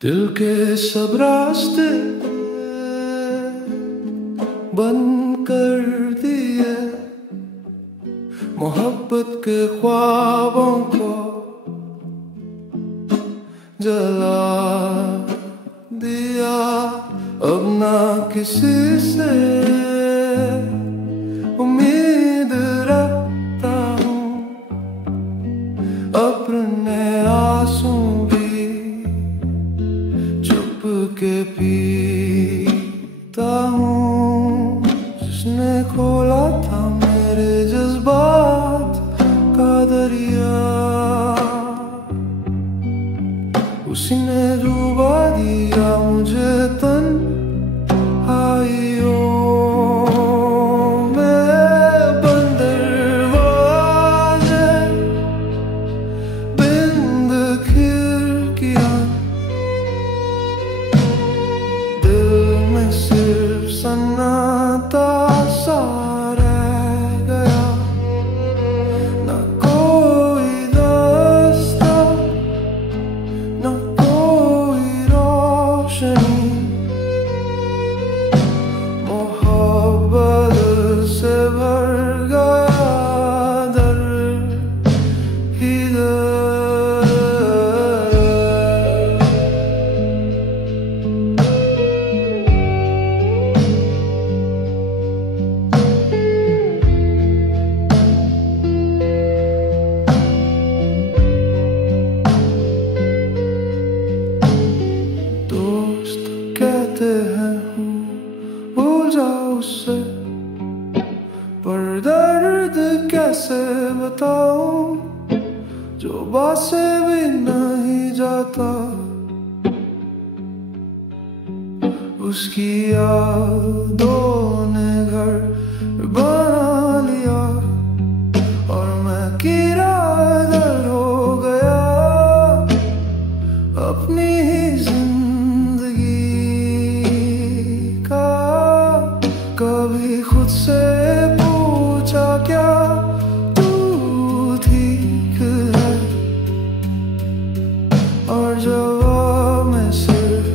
दिल के सब रास्ते बंद कर दिए, मोहब्बत के ख्वाबों को जला दिया। अब ना किसी से उम्मीद रखता हूँ, अपने आंसू भी चुप के पीता हूँ। जिसने खोला था मेरे जज्बात का दरिया, उसी ने डुबा दिया मुझे तन्हाइयों में। बंद दरवाजे, बंद खिड़कियां, दिल में सिर्फ सन्नाटा सा रह गया। ना कोई रास्ता, ना कोई रोशनी, मोहब्बत से भर गया दर ही दर। दोस्त कहते हैं भूल जाओ उससे, पर दर्द कैसे बताऊं जो बात से भी नहीं जाता। उसकी यादों ने घर बना लिया और मैं किराएदार हो गया अपनी ही जिंदगी का। कभी खुद से पूछा क्या तू ठीक है, और जवाब में सिर्फ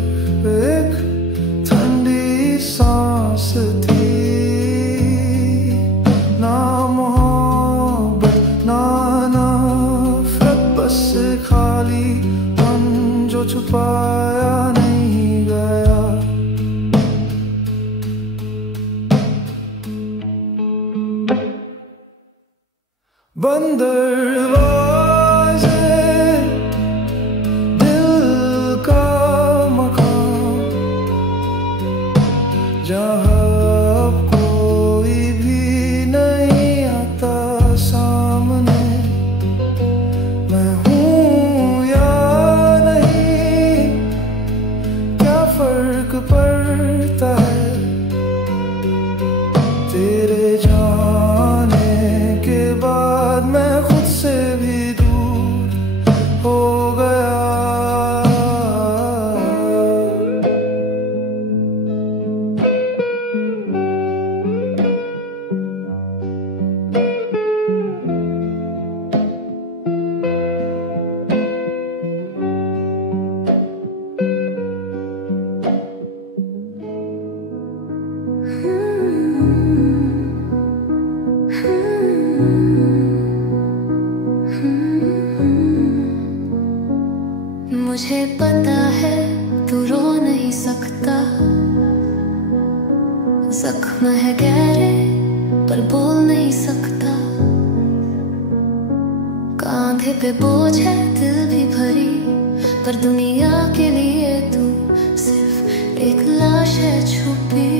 एक ठंडी सांस थी। ना मोहब्बत ना नफरत, बस खाली मन जो छुपाया नहीं गया। बंद दरवाजे, दिल का मकान, जहाँ अब कोई भी नहीं आता सामने। मैं हूँ या नहीं, क्या फर्क पड़ता है तेरे जाने के बाद। मैं खुद से भी दूर हो गया। मुझे पता है तू रो नहीं सकता, जख्म है गहरे पर बोल नहीं सकता। कांधे पे बोझ है दिल भी भरी, पर दुनिया के लिए तू सिर्फ एक लाश है छुपी।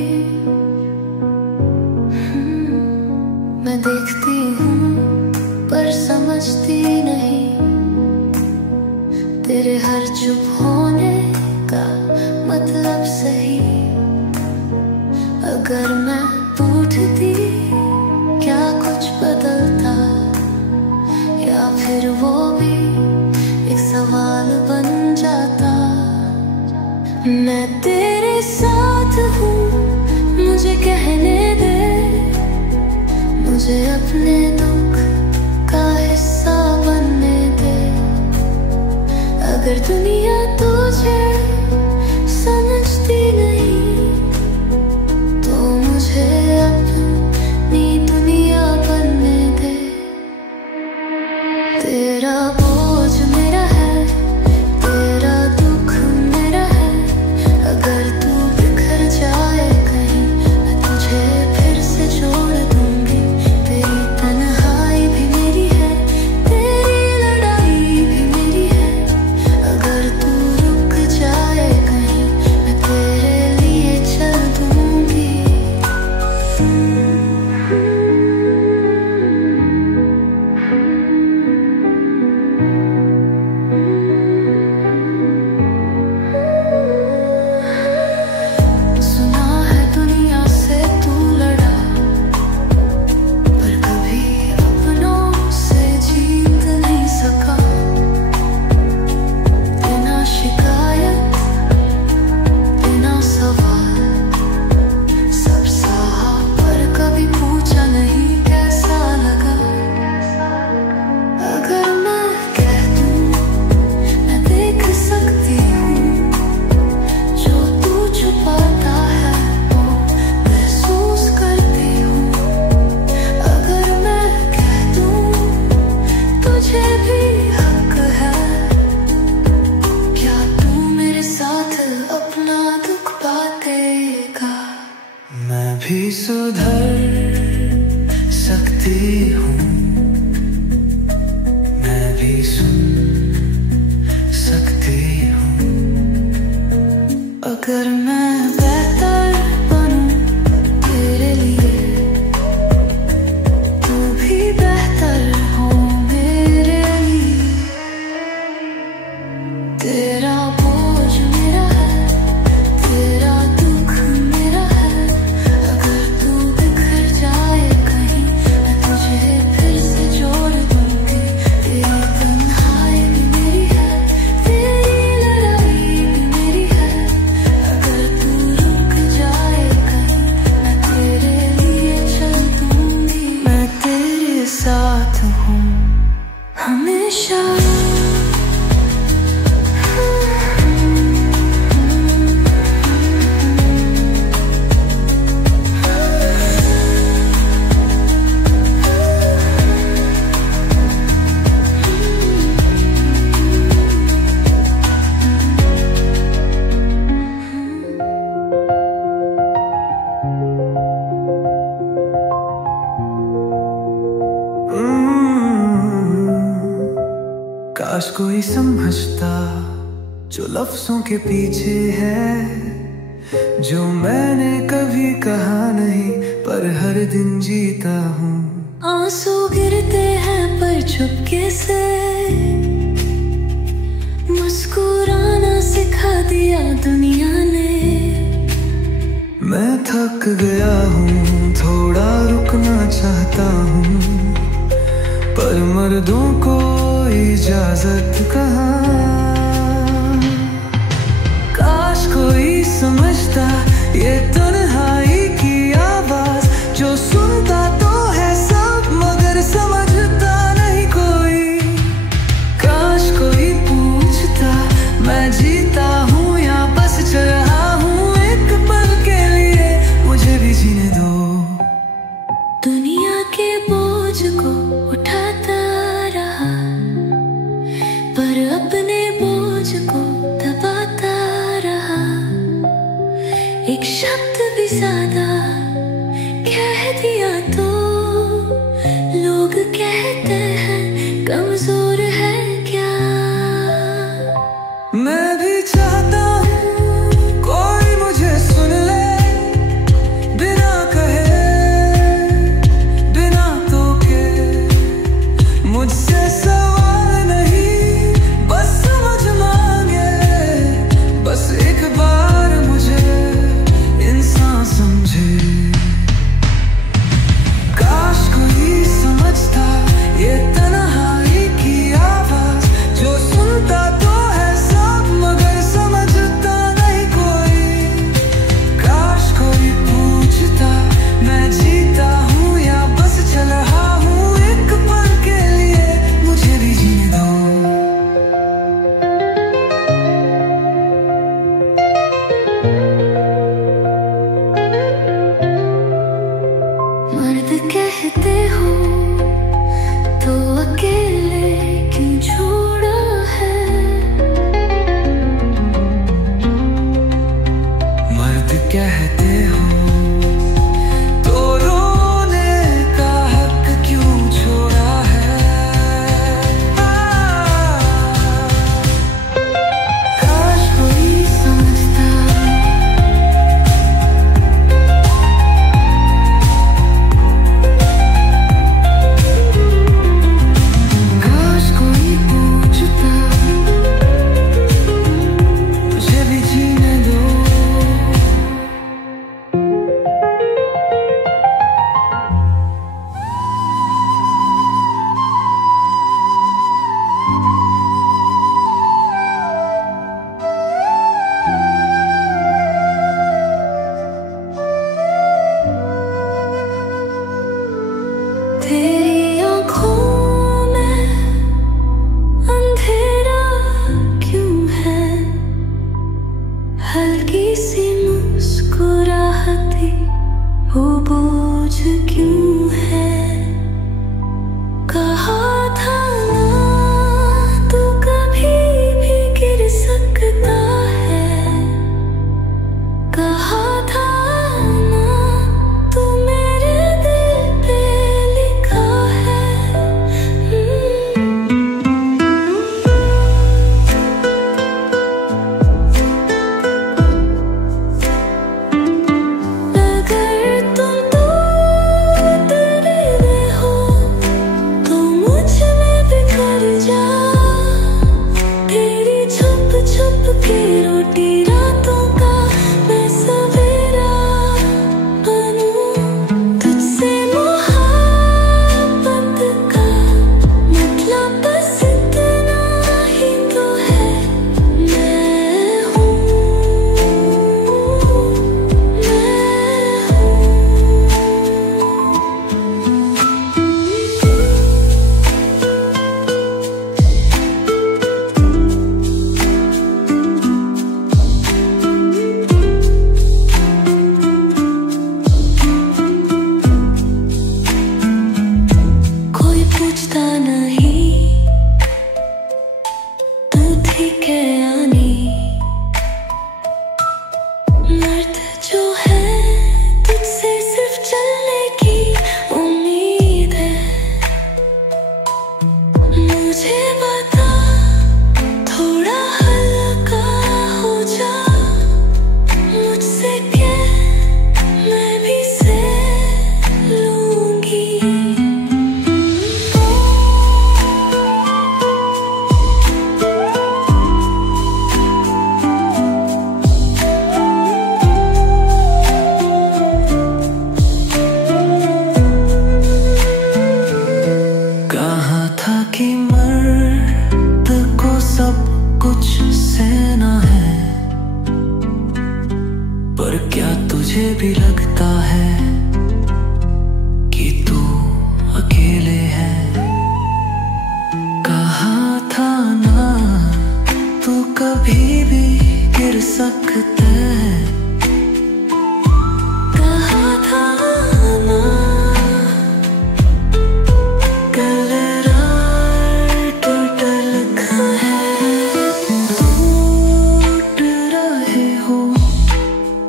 मैं देखती हूँ पर समझती नहीं, तेरे हर चुप होने का मतलब सही। अगर मैं पूछती क्या कुछ बदलता, या फिर वो भी एक सवाल बन जाता। मैं तेरे साथ हूँ, मुझे कहने दे, मुझे अपने दुख का हिस्सा बनने दे। अगर दुनिया तुझे तेरा बोझ मेरा है, तेरा दुख मेरा है। अगर तू बिखर जाए कहीं, मैं तुझे फिर से जोड़ दूंगी। तेरी तन्हाई भी मेरी है, तेरी लड़ाई भी मेरी है। अगर तू रुक जाए कहीं, मैं तेरे लिए चल दूंगी। मैं तेरे साथ हूँ हमेशा। काश कोई समझता जो लफ्जों के पीछे है, जो मैंने कभी कहा नहीं पर हर दिन जीता हूँ। आंसू गिरते हैं पर चुपके से, मुस्कुराना सिखा दिया दुनिया ने। मैं थक गया हूँ, थोड़ा रुकना चाहता हूँ, पर मर्दों को इजाजत कहाँ। काश कोई समझता ये तन्हाई की आवाज, जो सुनता तो है सब मगर समझता नहीं कोई। काश कोई पूछता मैं जीता हूँ या बस चल रहा हूँ, एक पल के लिए मुझे भी जीने दो। दुनिया के बोझ को उठाता रहा पर अपने छुप के रोटी रातों का मैं सवेरा बनूं, तुझसे मोहब्बत का मतलब बस इतना ही तो है। मैं हूँ, कोई पूछता नहीं तू ठीक है या नहीं, मर्द जो है तुझसे सिर्फ चलने की उम्मीद है। मुझे बता थोड़ा हल्का हो जा, मुझसे कह मैं भी सह लूंगी। कहा था कि मर्द को सब कुछ सहना है, पर क्या तुझे भी लगता है कि तू अकेले है? कहा था ना तू कभी भी गिर सकता है, कहा था ना कल रात टूटा है। टूट रहे हो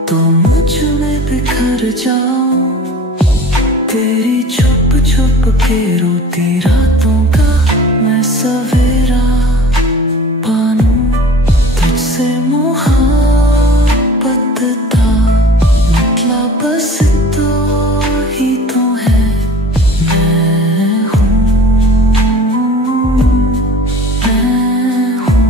तो मुझ में बिखर जाओ, तेरी छुप छुप के रोती रातों का मैं सवेरा बनूं, तुझसे मोहब्बत था मतलब बस तो ही तो है। मैं हूँ, मैं हूँ।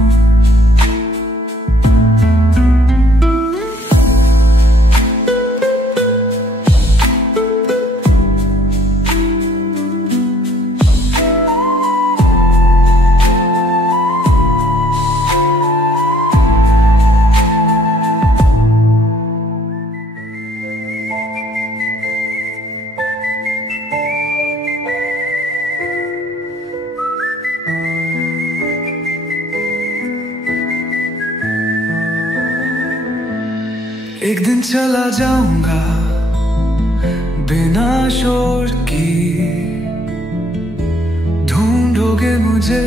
एक दिन चला जाऊंगा बिना शोर की, ढूंढोगे मुझे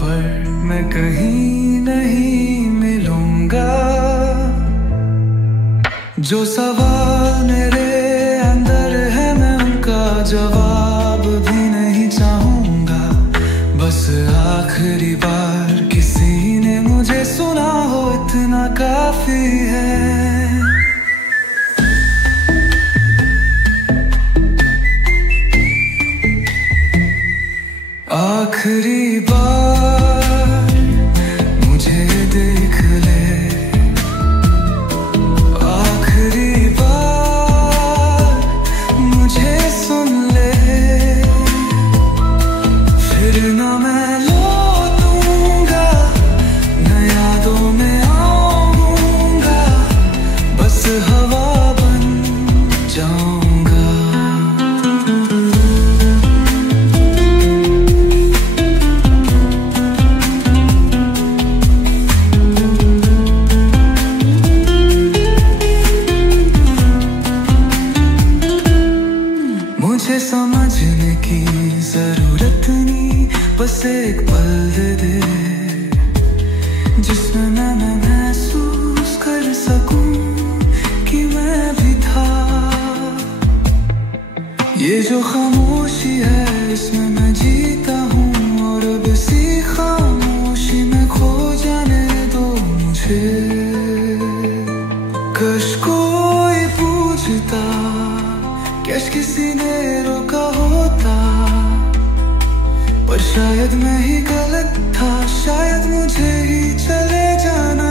पर मैं कहीं नहीं मिलूंगा। जो सवाल मेरे अंदर है मैं उनका जवाब भी नहीं चाहूंगा, बस आखिरी बार किसी ने मुझे सुना हो इतना काफी है। आखिरी बार मुझे देख ले, आखिरी बार मुझे सुन ले, फिर ना मैं लौटूंगा न यादों में आऊंगा, बस हवा बन जाऊंगा। मुझे समझने की जरूरत नहीं, बस एक पल दे दे जिसमें मैं महसूस कर सकूं कि मैं भी था। ये जो खामोशी है इसमें मैं जीता हूँ, और अब इसी खामोशी में खो जाने दो मुझे। कश कोई पूछता कैश किसी ने रोका होता, पर शायद मैं ही गलत था, शायद मुझे ही चले जाना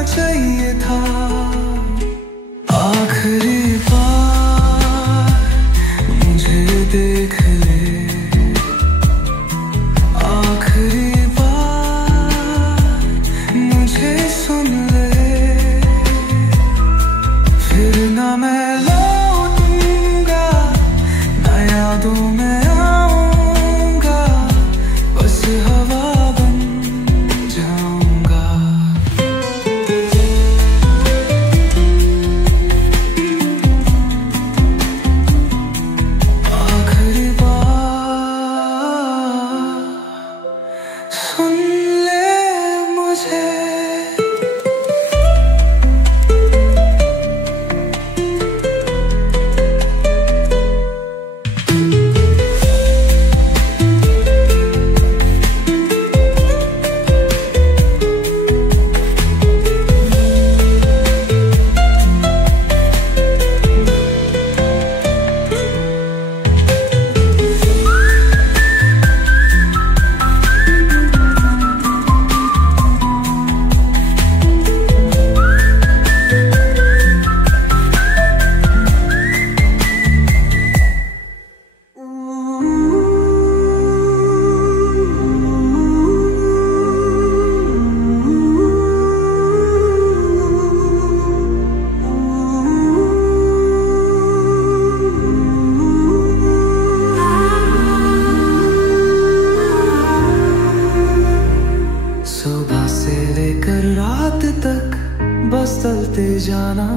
बस चलते जाना।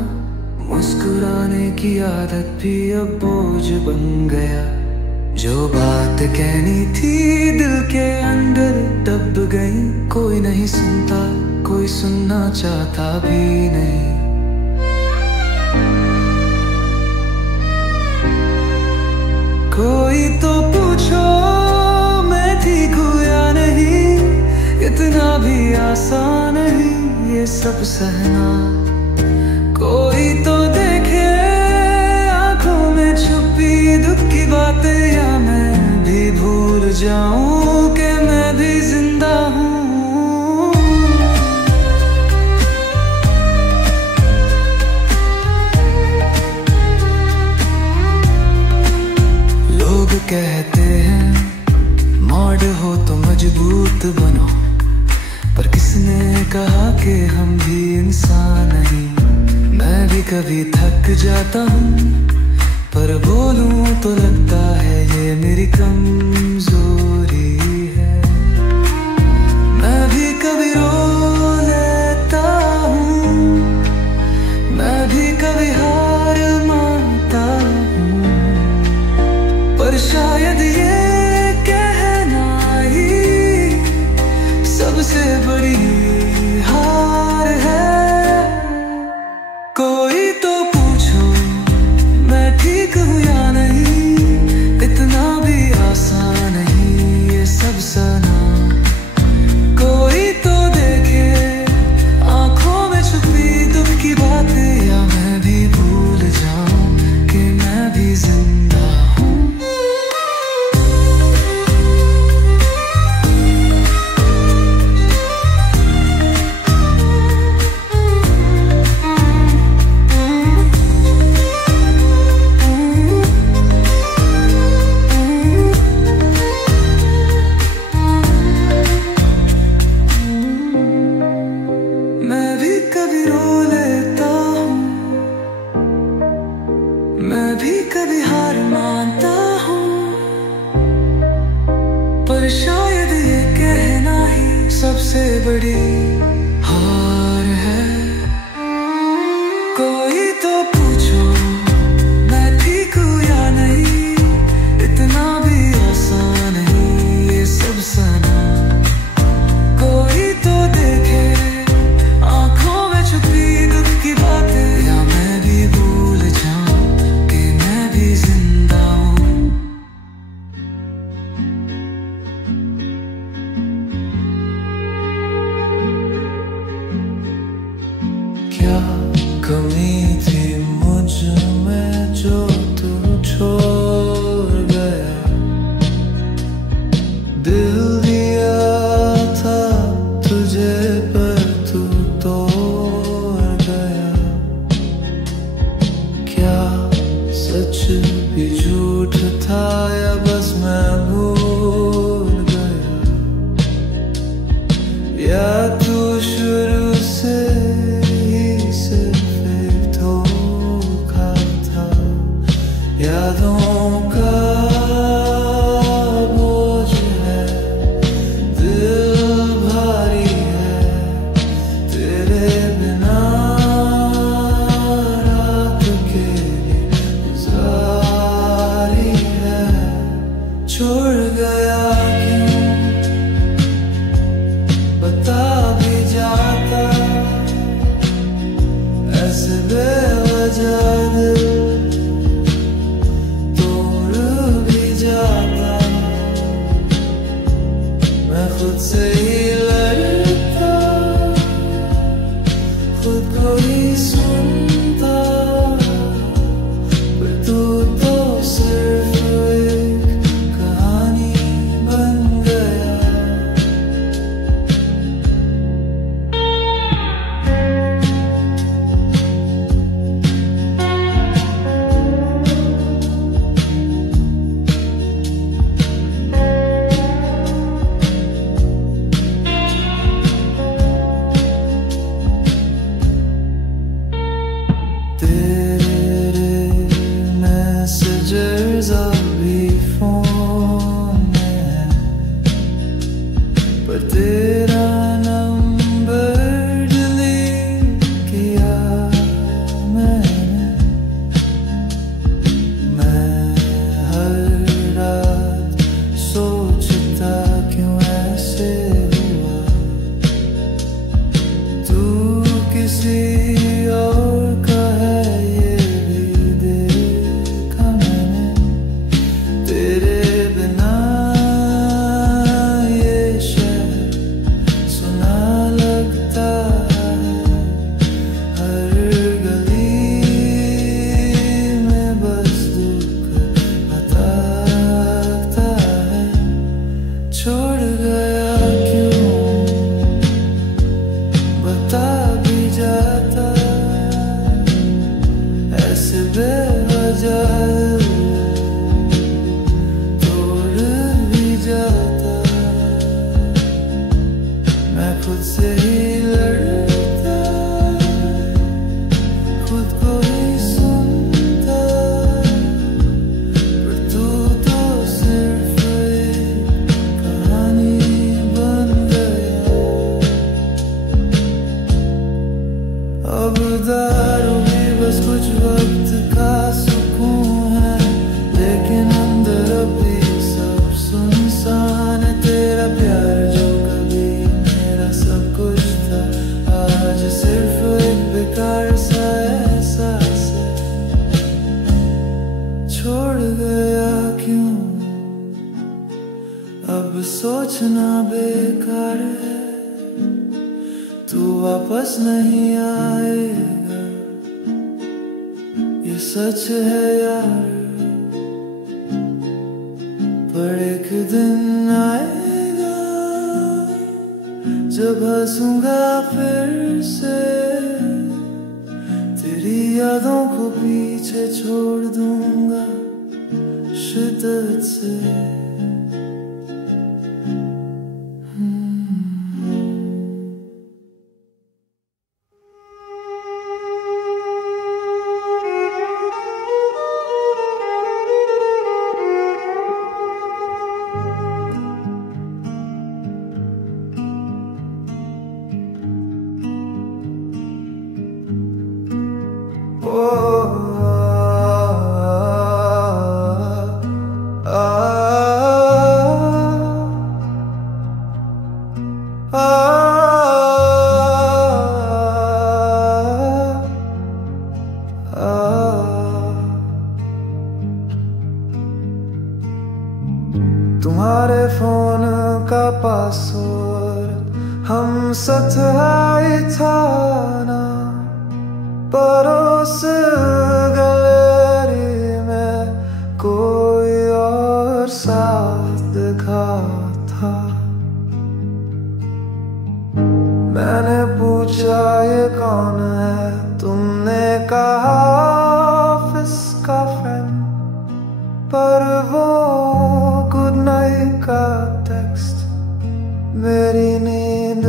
मुस्कुराने की आदत भी अब बोझ बन गया। जो बात कहनी थी दिल के अंदर दब गई। कोई नहीं सुनता, कोई सुनना चाहता भी नहीं। कोई तो पूछो मैं ठीक हूँ या नहीं। इतना भी आसान नहीं ये सब सहना। कोई तो देखे आंखों में छुपी दुख की बातें, या मैं भी भूल जाऊं कि मैं भी जिंदा हूँ। लोग कहते हैं मॉड हो तो मजबूत बनो, पर किसने कहा कि हम भी इंसान नहीं। मैं भी कभी थक जाता हूँ, पर बोलूं तो लगता है ये मेरी कमजोरी है। मैं भी कभी रो लेता हूँ, मैं भी कभी हार मानता हूँ, पर शायद ये कहना ही सबसे बड़ी हार है। कोई तो पूछो मैं ठीक हूँ या नहीं। इतना भी आसान नहीं ये सब सना। कोई तो देखे आंखों में छुपी दुख की बातें, या मैं भी भूल जाऊं कि मैं भी जिंदा हूँ। मैं भी कभी हार मानता हूँ, पर शायद ये कहना ही सबसे बड़ी हार है। कोई तो पूछो मैं ठीक हूँ या नहीं। इतना भी आसान नहीं ये सब सना। कोई तो देखे आंखों में छुपी दुख की बातें, या मैं भी भूल जाऊं जिंदा हूँ। क्या कमी थी मुझ में जो तू छोड़ गया। दिल दिया था तुझे पर तू तोड़ गया। क्या सच भी झूठ था या बस मैं भूल गया। या तू शुरू से ही सिर्फ एक धोखा था। यादों का बोझ है, दिल भारी है तेरे बिना। रात के छोड़ गया क्यों बता भी जाता। ऐसे बेवजह दिल तोड़ भी जाता। मैं खुद से ही लड़ता, खुद को ही सुनता, पर तू तो सिर्फ किसी और का है ये भी देखा मैंने, तेरे बिना ये शहर सुना लगता है। हर गली में बस दुख आता है। छोड़ गया क्यों बता भी जाता, ऐसे बेवजह तोड़ भी जाता। मैं खुद से ही लड़ता, खुद को ही सुनता, पर तू तो सिर्फ एक कहानी बन गया। अब दारू भी बस कुछ वक्त का सुकून है, लेकिन अंदर अभी सब सुनसान है। तेरा प्यार जो कभी मेरा सब कुछ था, आज सिर्फ एक बेकार सा एहसास है। छोड़ गया क्यों अब सोचना बेकार है, तू वापस नहीं आएगा ये सच है यार। पर एक दिन आएगा जब हंसूंगा फिर से, तेरी यादों को पीछे छोड़ दूंगा शिद्दत से। तुम्हारे फोन का पासवर्ड हम सतहाई था ना, परोस गैलरी में कोई और साथ दिखा था। मैंने पूछा ये कौन है, तुमने कहा ऑफिस का फ्रेंड, पर वो गुड नाइट का टेक्स्ट मेरी नींद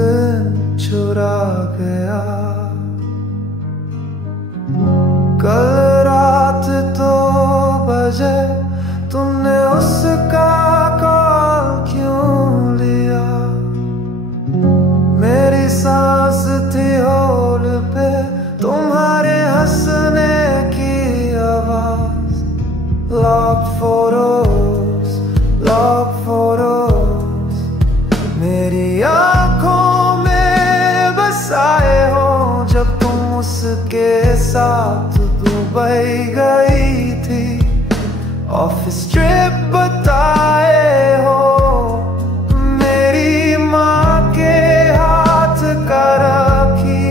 चुरा गया। कल रात 2 बजे तुमने उसका कॉल क्यों लिया, मेरी सांस थी होल पे तुम्हारे हंसने की आवाज। लॉक फोटोज मेरी आंखों में बसाए हो, जब तुम उसके साथ दुबई गई थी। ऑफिस ट्रिप बताए हो, मेरी माँ के हाथ का राखी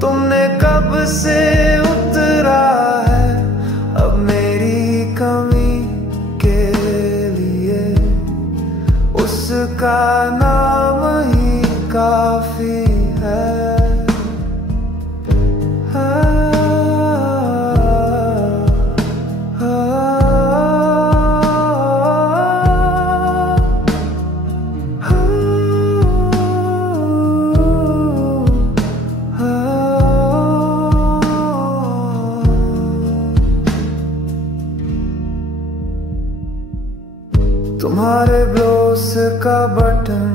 तुमने कब से उतरा है अब मेरी कमी के लिए। उसका नाम ही काफी है। तुम्हारे ब्लाउज का बटन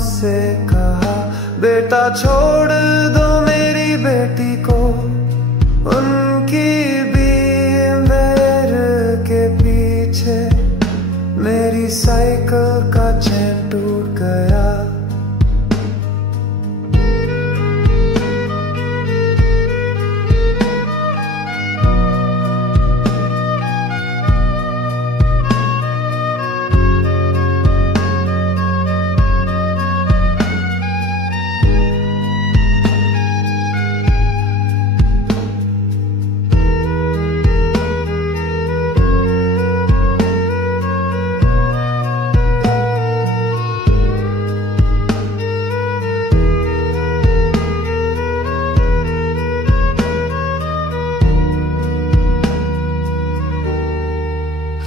मुझसे कहा, बेटा छोड़ दो मेरी बेटी को, उनकी भी मेरे के पीछे। मेरी साइकिल का चैन टूट गया।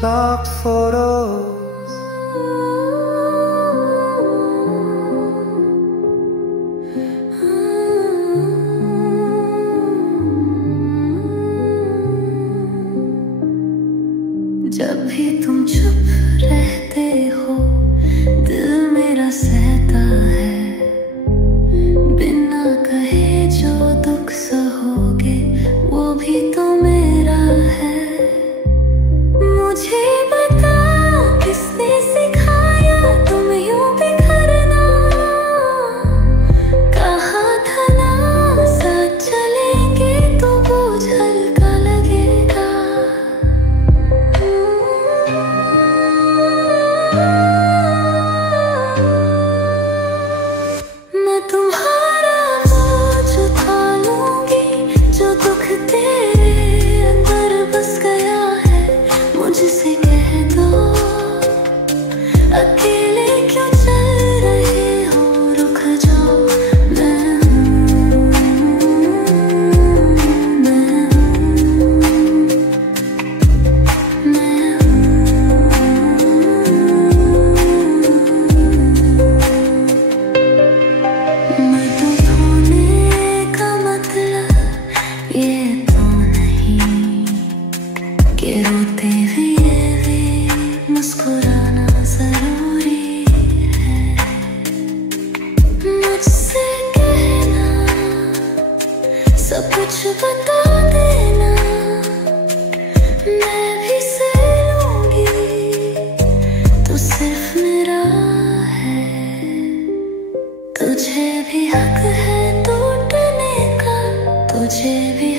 Locked photos, जब भी तुम चुप रहते हो दिल मेरा सहता है, बिना कहे जो दुख सहोगे वो भी तो मेरा है। मुझे बता किसने सिखाया तुम यूं बिखरना, कहा था ना साथ चलेंगे तो बोझ हल्का लगेगा। मैं तुम्हारा बोझ उठा लूंगी, जो दुख तेरे अंदर बस गया है मुझसे कह दो। अकेले क्यों चल रहे हो, रुक जाओ। मैं हूँ, मैं तो खोने का मतलब ये तो नहीं कि रोते हुए मुस्कुराना जरूरी है। मुझसे कहना, सब कुछ बता देना, मैं भी सह लूंगी, तो सिर्फ मेरा है। तुझे भी हक है टूटने का, तुझे भी